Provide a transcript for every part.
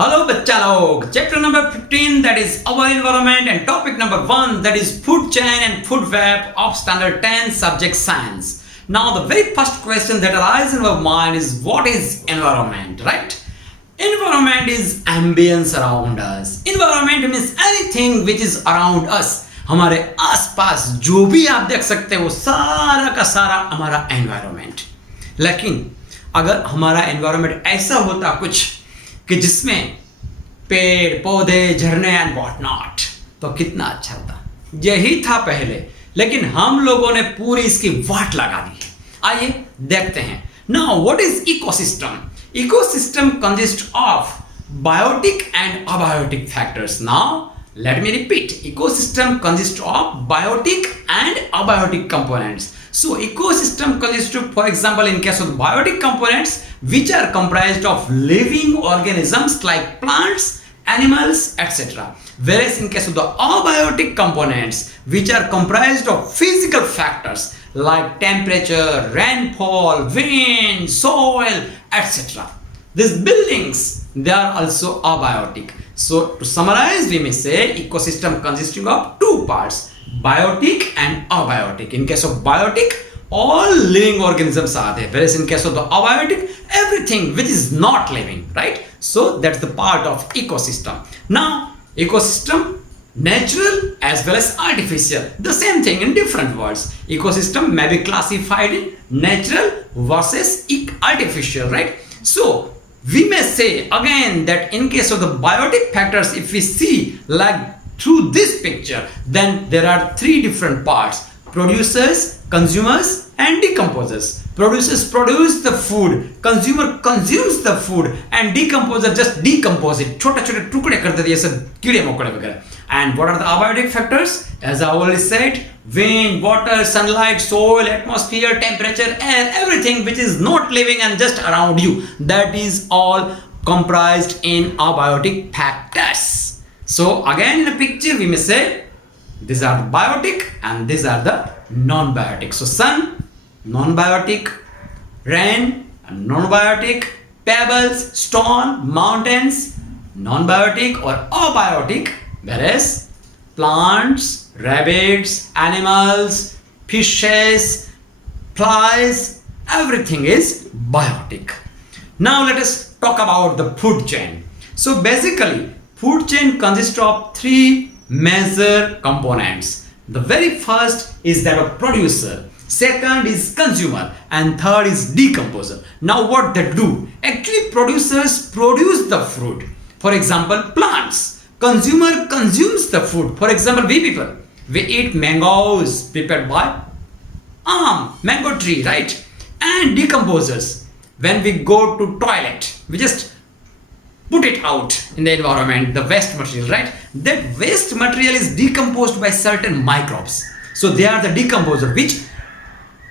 Hello बच्चा लोग, chapter number 15 that is our environment and topic number 1 that is food chain and food web of standard 10 subject science. Now the very first question that arises in our mind is what is environment, right? Environment is ambience around us. Environment means anything which is around us. हमारे आसपास जो भी आप देख सकते हो वो सारा का सारा हमारा एनवायरनमेंट. लेकिन अगर हमारा एनवायरनमेंट ऐसा होता कुछ कि जिसमें पेड़ पौधे झरने एंड व्हाट नॉट, तो कितना अच्छा होता. यही था पहले, लेकिन हम लोगों ने पूरी इसकी वाट लगा दी. आइए देखते हैं. Now what is ecosystem? Ecosystem consist of biotic and abiotic factors. Now let me repeat, ecosystem consists of biotic and abiotic components. So ecosystem consists of, for example, in case of biotic components which are comprised of living organisms like plants, animals, etc. Whereas in case of the abiotic components which are comprised of physical factors like temperature, rainfall, wind, soil, etc. These buildings, they are also abiotic. So to summarize, we may say ecosystem consisting of two parts, biotic and abiotic. In case of biotic, all living organisms are there, whereas in case of the abiotic, everything which is not living, right? So that's the part of ecosystem. Now ecosystem, natural as well as artificial, the same thing in different words. Ecosystem may be classified in natural versus artificial, right? So we may say again that in case of the biotic factors, if we see like through this picture, then there are three different parts: producers, consumers and decomposers. Producers produce the food, consumer consumes the food and decomposer just decompose it, छोटे छोटे टुकड़े कर देते हैं जैसे कीड़े मकोड़े वगैरह. And what are the abiotic factors? As I already said, wind, water, sunlight, soil, atmosphere, temperature, air, everything which is not living and just around you, that is all comprised in abiotic factors. So again in a picture we may say these are biotic and these are the non-biotic. So sun, non-biotic; rain, non-biotic; pebbles, stone, mountains, non-biotic or abiotic. Whereas plants, rabbits, animals, fishes, flies, everything is biotic. Now let us talk about the food chain. So basically food chain consists of three major components. The very first is that of producer, second is consumer, and third is decomposer. Now what they do? Actually producers produce the fruit. For example, plants. Consumer consumes the food. For example, we people, we eat mangoes prepared by mango tree, right? And decomposers, when we go to toilet, we just put it out in the environment, the waste material, right? That waste material is decomposed by certain microbes. So they are the decomposer which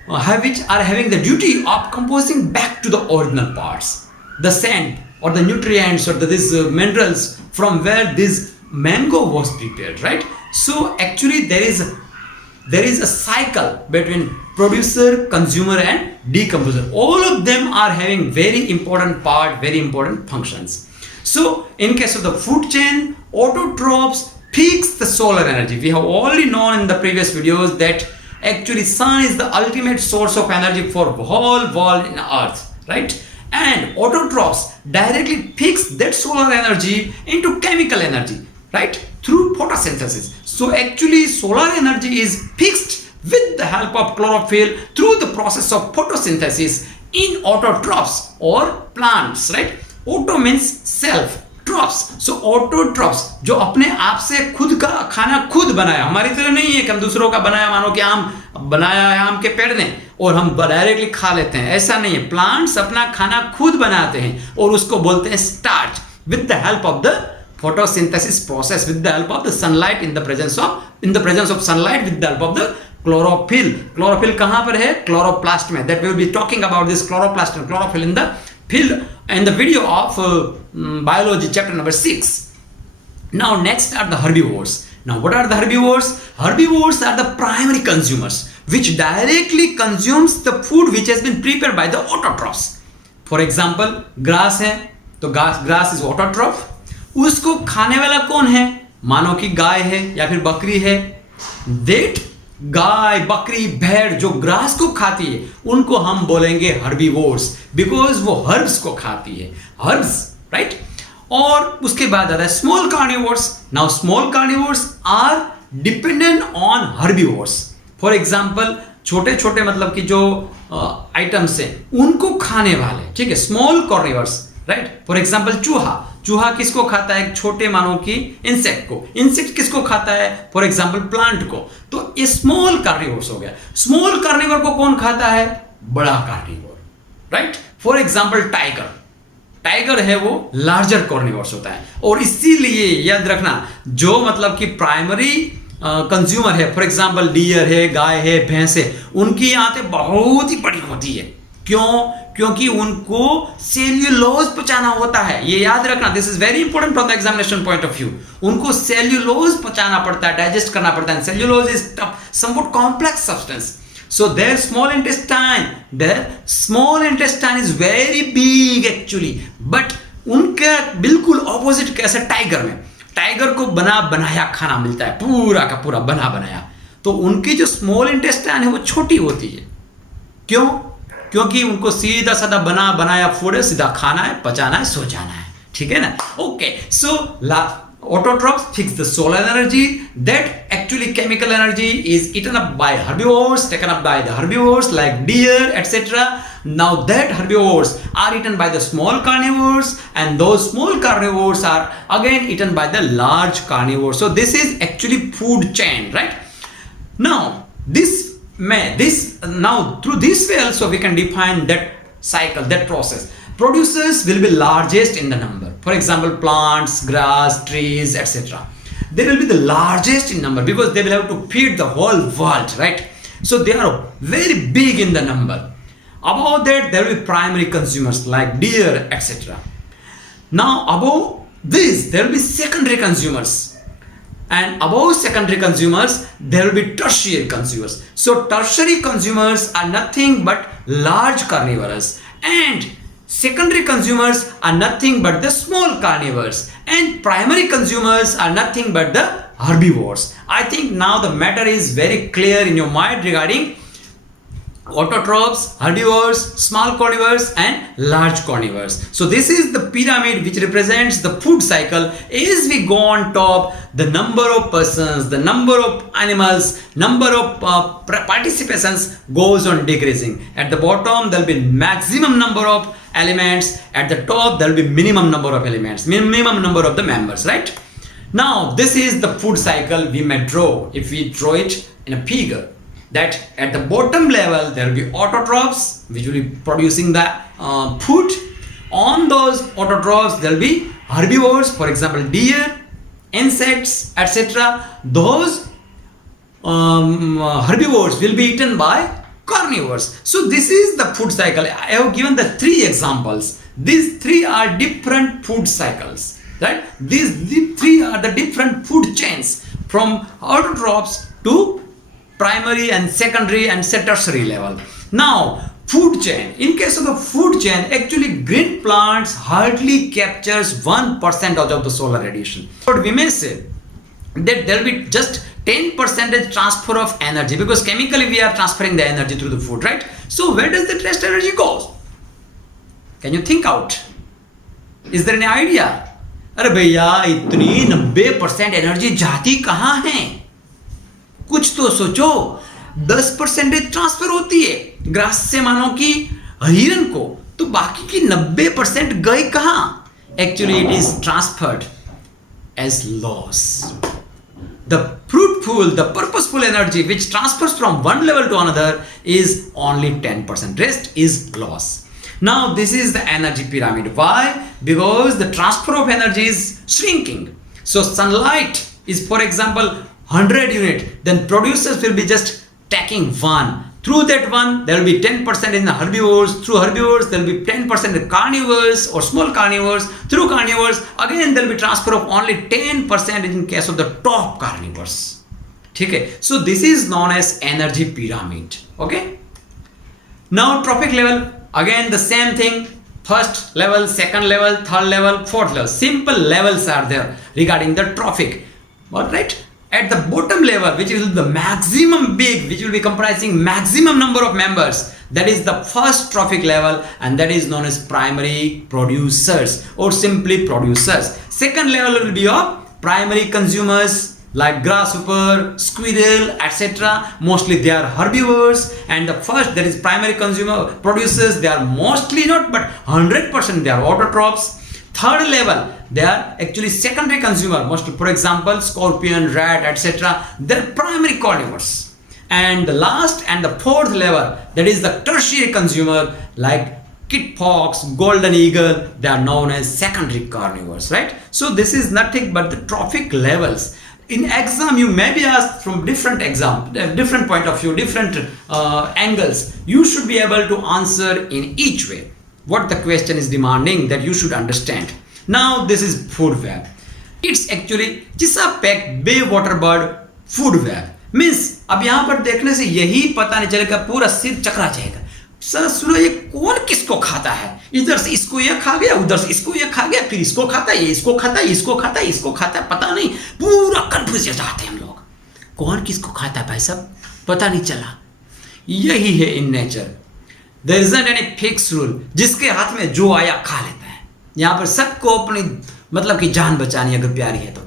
are having the duty of composing back to the original parts, the scent or the nutrients or these minerals from where this mango was prepared, right? So actually there is a cycle between producer, consumer and decomposer. All of them are having very important part, very important functions. So in case of the food chain, autotrophs fix the solar energy. We have already known in the previous videos that actually sun is the ultimate source of energy for whole world in earth, right? And autotrophs directly fix that solar energy into chemical energy, right, through photosynthesis. So actually solar energy is fixed with the help of chlorophyll through the process of photosynthesis in autotrophs or plants, right? Auto means self, trophs. So autotrophs जो अपने आप से खुद का खाना खुद बनाया, हमारी तरह नहीं है कि हम दूसरों का बनाया, मानो कि आम बनाया है आम के पेड़ ने और हम डायरेक्टली खा लेते हैं, ऐसा नहीं है. प्लांट्स अपना खाना खुद बनाते हैं और उसको बोलते हैं starch, with the help of the photosynthesis process, with the help of the sunlight, in the presence of sunlight, with the help of the chlorophyll. Chlorophyll कहाँ पर है? Chloroplast में. That we will be talking about this chloroplast and chlorophyll in the video of biology chapter number 6. Now next are the herbivores. Now what are the herbivores? Herbivores are the primary consumers which directly consumes the food which has been prepared by the autotrophs. For example, grass है तो grass is autotroph. उसको खाने वाला कौन है? मानो कि गाय है या फिर बकरी है। दैट गाय, बकरी, भेड़ जो ग्रास को खाती है उनको हम बोलेंगे हर्बीवोर्स, बिकॉज वो हर्ब्स को खाती है, हर्ब्स, राइट। और उसके बाद आता है small carnivores. Now small carnivores are dependent on herbivores. For example छोटे छोटे मतलब कि जो आइटम्स हैं उनको खाने वाले, ठीक है, small carnivores, right. For example चूहा, चूहा किसको खाता है? छोटे मानो कि इंसेक्ट को। इंसेक्ट किसको खाता है? फॉर एग्जाम्पल प्लांट को। तो ये स्मॉल कार्निवोर्स हो गया। स्मॉल कार्निवोर को कौन खाता है? बड़ा carnivore, right. For example tiger, tiger है वो लार्जर कार्निवोर्स होता है। और इसीलिए याद रखना जो मतलब कि प्राइमरी कंज्यूमर है, फॉर एग्जाम्पल डियर है, गाय है, भैंस है, उनकी आंतें बहुत ही बड़ी होती है। क्यों? क्योंकि उनको सेल्यूलोज पचाना होता है। ये याद रखना, this is very important from the examination point of view. उनको सेल्यूलोज पचाना पड़ता है, डाइजेस्ट करना पड़ता है। Cellulose is somewhat complex substance, so their small intestine is very big actually, but उनका बिल्कुल ऑपोजिट कैसे टाइगर में, टाइगर को बना बनाया खाना मिलता है, पूरा का पूरा बना बनाया। तो उनकी जो स्मॉल इंटेस्टाइन है वो छोटी होती है। क्यों? क्योंकि उनको सीधा साधा बना बनाया फूड है, सीधा खाना है, पचाना है, सो जाना है, ठीक है ना। Okay, so autotrophs fix the solar energy. That actually chemical energy is eaten up by herbivores, taken up by the herbivores like deer, etc. Now that herbivores are eaten by the small carnivores, and those small carnivores are again eaten by the large carnivores. So this is actually food chain, right? Now now through this way also we can define that cycle, that process. Producers will be largest in the number. For example, plants, grass, trees, etc. They will be the largest in number because they will have to feed the whole world, right? So they are very big in the number. Above that, there will be primary consumers like deer, etc. Now, above this, there will be secondary consumers. And above secondary consumers, there will be tertiary consumers. So tertiary consumers are nothing but large carnivores. And secondary consumers are nothing but the small carnivores, and primary consumers are nothing but the herbivores. I think now the matter is very clear in your mind regarding autotrophs, herbivores, small carnivores and large carnivores. So this is the pyramid which represents the food cycle. As we go on top, the number of persons, the number of animals, number of participations goes on decreasing. At the bottom there will be maximum number of elements, at the top there will be minimum number of elements, minimum number of the members, right? Now this is the food cycle we may draw if we draw it in a figure. That at the bottom level there will be autotrophs which will be producing the food. On those autotrophs there will be herbivores, for example deer, insects, etc. Those herbivores will be eaten by carnivores. So this is the food cycle. I have given the 3 examples. These 3 are different food cycles, right? These 3 are the different food chains from autotrophs to primary and secondary and tertiary level. Now food chain, in case of the food chain, actually green plants hardly captures 1% out of the solar radiation. But we may say that there will be just 10% transfer of energy, because chemically we are transferring the energy through the food, right? So where does the rest energy go? Can you think out? Is there any idea? अरे भैया इतनी 90% energy जाती कहाँ है? कुछ तो सोचो। 10% transfer होती है ग्रास से मानो कि हिरन को, तो बाकी की 90% गए कहां? Actually it is transferred as loss. The fruitful, the purposeful energy which transfers from one level to another is only 10%. Rest is loss. Now this is the energy pyramid. Why? Because the transfer of energy is shrinking. So sunlight is, for example, 100 unit, then producers will be just taking 1. Through that 1 there will be 10% in the herbivores. Through herbivores there will be 10% in carnivores or small carnivores. Through carnivores again there will be transfer of only 10% in case of the top carnivores. Okay, so this is known as energy pyramid. Okay, now trophic level, again the same thing. First level, second level, third level, fourth level. Simple levels are there regarding the trophic. Alright? At the bottom level, which is the maximum big, which will be comprising maximum number of members, that is the first trophic level, and that is known as primary producers or simply producers. Second level will be of primary consumers like grasshopper, squirrel, etc. Mostly they are herbivores. And the first, that is primary consumer producers, they are mostly not, but 100% they are autotrophs. Third level, they are actually secondary consumer, mostly, for example, scorpion, rat, etc. They are primary carnivores. And the last and the fourth level, that is the tertiary consumer like kit fox, golden eagle, they are known as secondary carnivores, right? So this is nothing but the trophic levels. In exam, you may be asked from different point of view, different angles. You should be able to answer in each way what the question is demanding that you should understand. Now this is food web. It's actually Chesapeake Bay water bird food web. Means अब यहाँ पर देखने से यही पता नहीं चलेगा, पूरा सिर चकरा जाएगा। सर सुनो, ये कौन किसको खाता है? इधर से इसको ये खा गया, उधर से इसको ये खा गया, फिर इसको खाता है, ये इसको खाता है, इसको खाता है, इसको खाता है, पता नहीं, पूरा कंफ्यूज हो जाते हैं हम लोग। कौन किसको खाता है भाई साहब, पता नहीं चला। यही है in nature, there isn't any fix rule, जिसके हाथ में जो आया खा लेता है। यहाँ पर सबको अपनी मतलब कि जान बचानी अगर प्यारी है तो।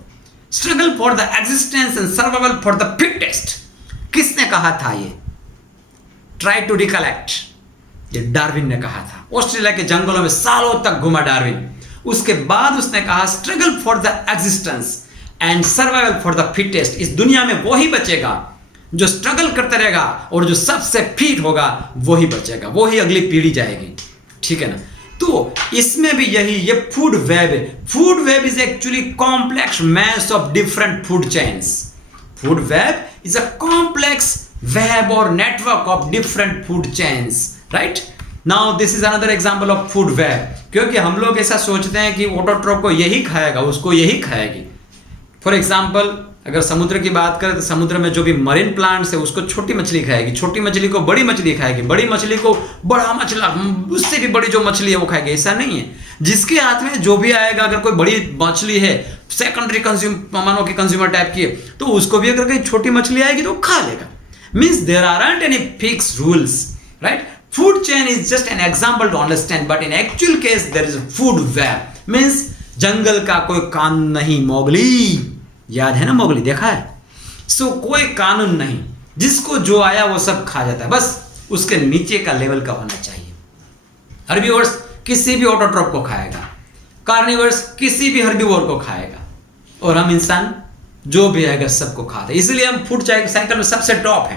Struggle for the existence and survival for the fittest, किसने कहा था ये? ट्राई टू रिकलेक्ट, ये डार्विन ने कहा था। ऑस्ट्रेलिया के जंगलों में सालों तक घुमा डार्विन। उसके बाद उसने कहा struggle for the existence and survival for the fittest. इस दुनिया में वही बचेगा जो स्ट्रगल करते रहेगा, और जो सबसे फिट होगा वही बचेगा, वही अगली पीढ़ी जाएगी। ठीक है ना? तो इसमें भी यही, ये फूड वेब है। Food web is actually complex mash of different food chains. Food web is a complex web or network of different food chains, right? Now this is another example of food web, क्योंकि हम लोग ऐसा सोचते हैं कि autotroph को यही खाएगा, उसको यही खाएगी। फॉर एग्जाम्पल, अगर समुद्र की बात करें तो समुद्र में जो भी मरीन प्लांट्स है उसको छोटी मछली खाएगी, छोटी मछली को बड़ी मछली खाएगी, बड़ी मछली को बड़ा मछला, उससे भी बड़ी जो मछली है वो खाएगी। ऐसा नहीं है, जिसके हाथ में जो भी आएगा, अगर कोई बड़ी मछली है सेकेंडरी मानो कि कंज्यूमर टाइप की है, तो उसको भी अगर कहीं छोटी मछली आएगी तो खा लेगा। Means there aren't any fixed rules, right? Food chain is just an example to understand, but in actual case there is a food web. Means जंगल का कोई कानून नहीं। मोगली, याद है ना मोगली, देखा है? So कोई कानून नहीं, जिसको जो आया वो सब खा जाता है, बस उसके नीचे का लेवल का होना चाहिए। हर्बीवर्स किसी भी ऑटोट्रॉफ को खाएगा, कार्निवर्स किसी भी हर्बीवोर को खाएगा, और हम इंसान जो भी आएगा सबको खाते हैं। इसलिए हम फूड साइकिल में सबसे टॉप है।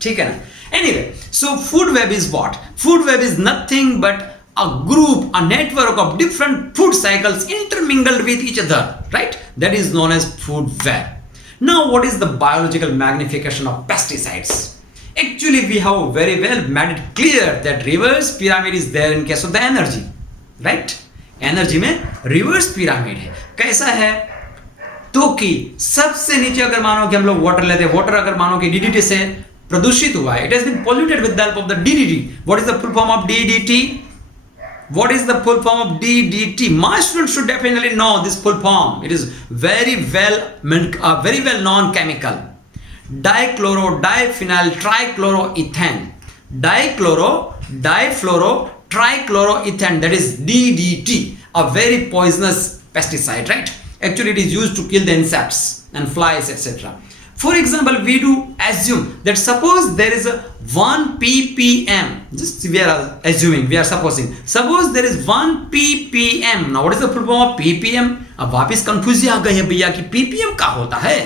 ठीक है ना? Anyway, so food web is what? Food web is nothing but a group, a network of different food cycles intermingled with each other, right? That is known as food web. Now what is the biological magnification of pesticides? Actually, we have very well made it clear that reverse pyramid is there in case of the energy, right? Energy में reverse pyramid है। कैसा है? तो कि सबसे नीचे अगर मानो कि हम लोग वाटर लेते हैं, वाटर अगर मानो कि डीडीटी से प्रदूषित हुआ है, it has been polluted with the help of the DDT. What is the full form of DDT? What is the full form of DDT? My students should definitely know this full form. It is very well known chemical. Dichloro, diphenyl, trichloroethane. Dichloro, difluoro, trichloroethane. That is DDT. A very poisonous pesticide, right? Actually, it is used to kill the insects and flies, etc. For example, we do assume that suppose there is a 1 ppm. Just we are assuming, we are supposing. Suppose there is 1 ppm. Now, what is the full form of ppm? अब वापिस confusion आ गई है भैया कि ppm क्या होता है?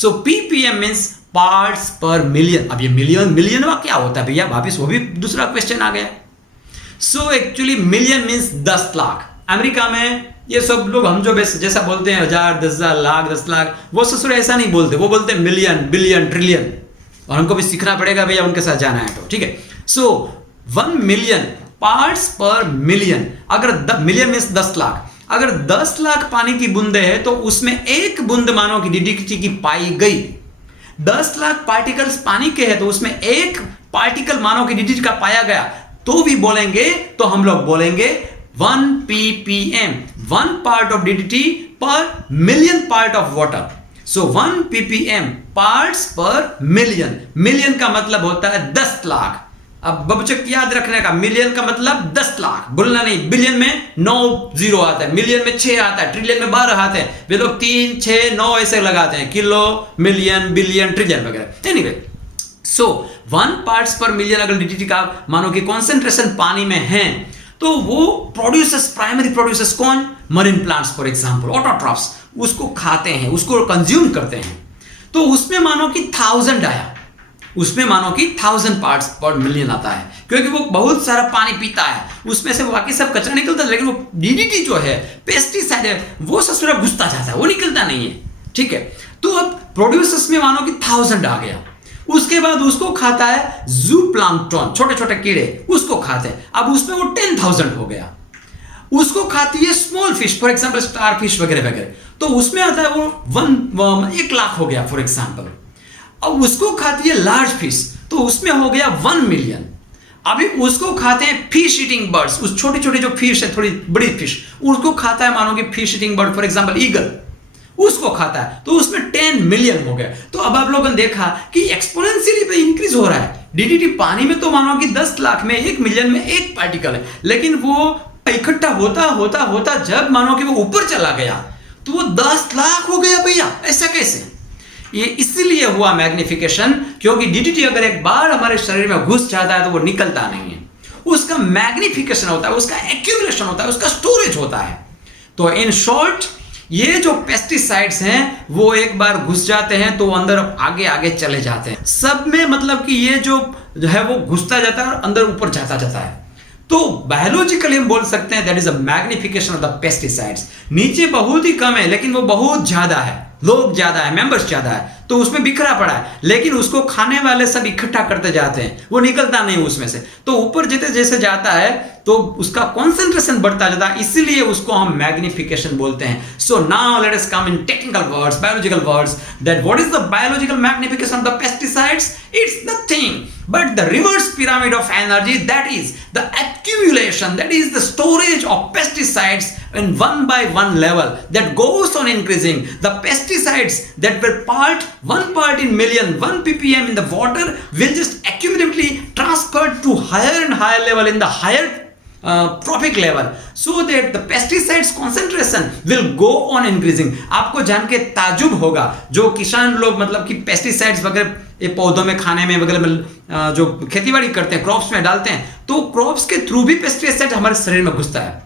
So ppm means parts per million. अब ये मिलियन में क्या होता है भैया? वापिस वो भी दूसरा क्वेश्चन आ गया। So actually million means 10 lakh. America में ये सब लोग हम जो जैसा बोलते हैं 1000, 10,000, लाख, 10 लाख, वो ससुर ऐसा नहीं बोलते, वो बोलते हैं मिलियन, बिलियन, ट्रिलियन। और हमको भी सीखना पड़ेगा भैया उनके साथ जाना है तो, ठीक है। सो 1 मिलियन पार्ट्स पर मिलियन। अगर मिलियन मीन्स 10 लाख, अगर 10 लाख पानी की बूंदे हैं तो उसमें एक बूंद मानो कि डीडीटी की पाई गई। 10 लाख पार्टिकल्स पानी के हैं तो उसमें एक पार्टिकल मानो कि डीडीटी का पाया गया। तो भी बोलेंगे तो हम लोग बोलेंगे 1 ppm, 1 part of DDT per million part of water. So 1 ppm parts per million. Million का मतलब होता है 10 लाख. अब बच्चों याद रखने का, मिलियन का मतलब 10 लाख, बोलना नहीं. बिलियन में 9 जीरो आता है, मिलियन में 6 आता है, ट्रिलियन में 12 आते हैं. वे लोग 3, 6, 9 ऐसे लगाते हैं, किलो, मिलियन, बिलियन, ट्रिलियन वगैरह. एनीवे, सो 1 पार्ट्स पर मिलियन अगर डीडीटी का मानो कि कॉन्सेंट्रेशन पानी में है, तो वो प्रोड्यूसर्स, प्राइमरी प्रोड्यूसर्स कौन? Marine plants for example, autotrophs, उसको खाते हैं, उसको कंज्यूम करते हैं. तो उसमें मानो कि 1000 आया, उसमें मानो कि 1000 पार्ट्स पर मिलियन आता है, क्योंकि वो बहुत सारा पानी पीता है, उसमें से बाकी सब कचरा निकलता है. लेकिन वो डीडीटी जो है, पेस्टिसाइड है, वो ससुरा घुसता जाता है, वो निकलता नहीं है. ठीक है, तो अब प्रोड्यूसर्स में मानो कि 1000 आ गया. उसके बाद उसको खाता है जूप्लांक्टन, छोटे छोटे कीड़े, उसको खाते हैं. अब उसमें वो 10,000 हो गया. उसको खाती है small fish, for example star fish वगैरह वगैरह, तो उसमें आता है वो 1 लाख हो गया फॉर एग्जांपल. अब उसको खाती है लार्ज फिश, तो उसमें हो गया 1 मिलियन. अभी उसको खाते हैं फिश ईटिंग बर्ड्स, उस छोटे छोटे जो फिश है, थोड़ी बड़ी फिश, उसको खाता है मानो कि fish eating bird, for example eagle, उसको खाता है, तो उसमें 10 मिलियन हो गया. तो अब आप लोगों ने देखा कि एक्सपोनेंशियली पे इंक्रीज हो रहा है. डीडीटी पानी में तो मानो कि 10 लाख में 1 मिलियन में 1 पार्टिकल है, लेकिन वो इकट्ठा होता होता होता जब मानो कि वो ऊपर चला गया, तो वो 10 लाख हो गया. भैया ऐसा कैसे? ये इसीलिए हुआ मैग्निफिकेशन, क्योंकि डीडीटी अगर एक बार हमारे शरीर में घुस जाता है तो वो निकलता नहीं है. उसका मैग्निफिकेशन होता है, उसका एक्यूमुलेशन होता है, उसका स्टोरेज होता है. तो इन शॉर्ट, ये जो पेस्टिसाइड्स हैं वो एक बार घुस जाते हैं तो अंदर आगे आगे चले जाते हैं. सब में मतलब कि ये जो है वो घुसता जाता है और अंदर ऊपर जाता जाता है. तो बायोलॉजिकली हम बोल सकते हैं that is a magnification of the pesticides. नीचे बहुत ही कम है, लेकिन वो बहुत ज्यादा है, लोग ज्यादा है, मेंबर्स ज्यादा है, तो उसमें बिखरा पड़ा है, लेकिन उसको खाने वाले सब इकट्ठा करते जाते हैं, वो निकलता नहीं उसमें से. तो ऊपर जैसे जैसे जाता है तो उसका कॉन्सेंट्रेशन बढ़ता जाता है, इसीलिए उसको हम मैग्निफिकेशन बोलते हैं. So now let us come in technical words, biological words, that what is the biological magnification of the pesticides? It's nothing but the reverse pyramid of energy, that is the accumulation, that is the storage of pesticides in 1 by 1 level that goes on increasing. The pesticides that were 1 part in million, 1 ppm in the water will just accumulatively transfer to higher and higher level in the higher trophic level, so that the pesticides concentration will go on increasing. आपको जान के ताजुब होगा, जो किसान लोग मतलब कि पेस्टिसाइड्स वगैरह ये पौधों में, खाने में वगैरह में जो खेतीबाड़ी करते हैं, क्रॉप्स में डालते हैं, तो क्रॉप्स के थ्रू भी पेस्टिसाइड हमारे शरीर में घुसता है.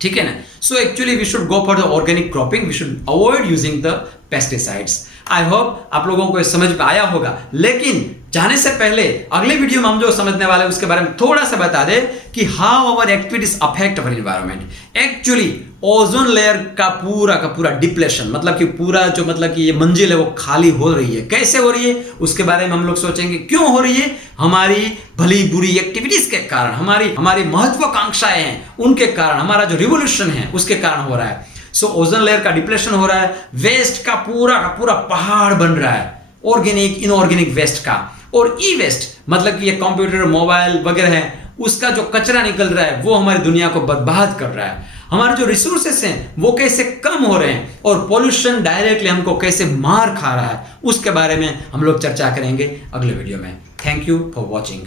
ठीक है ना? So actually we should go for the organic cropping, we should avoid using the pesticides. I hope आप लोगों को समझ में आया होगा. लेकिन जाने से पहले अगले वीडियो में हम जो समझने वाले हैं उसके बारे में थोड़ा सा बता दे कि how our activities affect our environment. Actually ozone layer का पूरा डिप्लेशन, मतलब कि पूरा जो मतलब कि ये मंजिल है वो खाली हो रही है. कैसे हो रही है उसके बारे में हम लोग सोचेंगे. क्यों हो रही है? हमारी भली बुरी एक्टिविटीज के कारण, हमारी महत्वाकांक्षाएं हैं उनके कारण, हमारा जो रिवोल्यूशन है उसके कारण हो रहा है. सो ओजोन लेयर का डिप्लेशन हो रहा है, वेस्ट का पूरा पहाड़ बन रहा है, ऑर्गेनिक इनऑर्गेनिक वेस्ट का. और ई वेस्ट मतलब कि ये कंप्यूटर, मोबाइल वगैरह है, उसका जो कचरा निकल रहा है वो हमारी दुनिया को बर्बाद कर रहा है. हमारे जो रिसोर्सेस हैं वो कैसे कम हो रहे हैं, और पॉल्यूशन डायरेक्टली हमको कैसे मार खा रहा है, उसके बारे में हम लोग चर्चा करेंगे अगले वीडियो में. Thank you for watching.